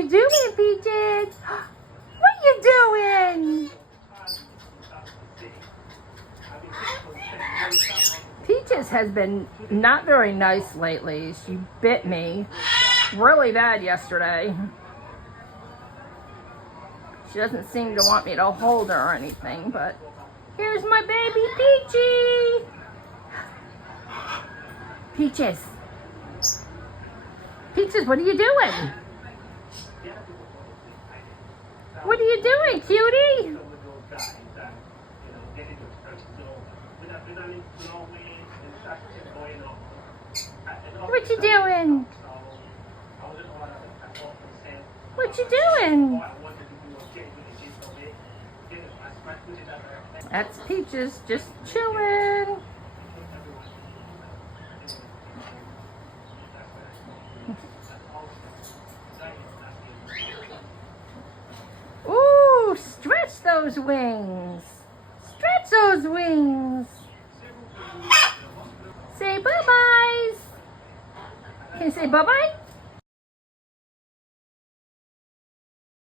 you doing, Peaches? What you doing? Peaches has been not very nice lately. She bit me really bad yesterday. She doesn't seem to want me to hold her or anything, but here's my baby Peachy. Peaches. Peaches, what are you doing? What are you doing, cutie? What you doing? What you doing? That's Peaches, just chilling. Ooh, stretch those wings. Stretch those wings. Say bye-byes. Can you say bye-bye?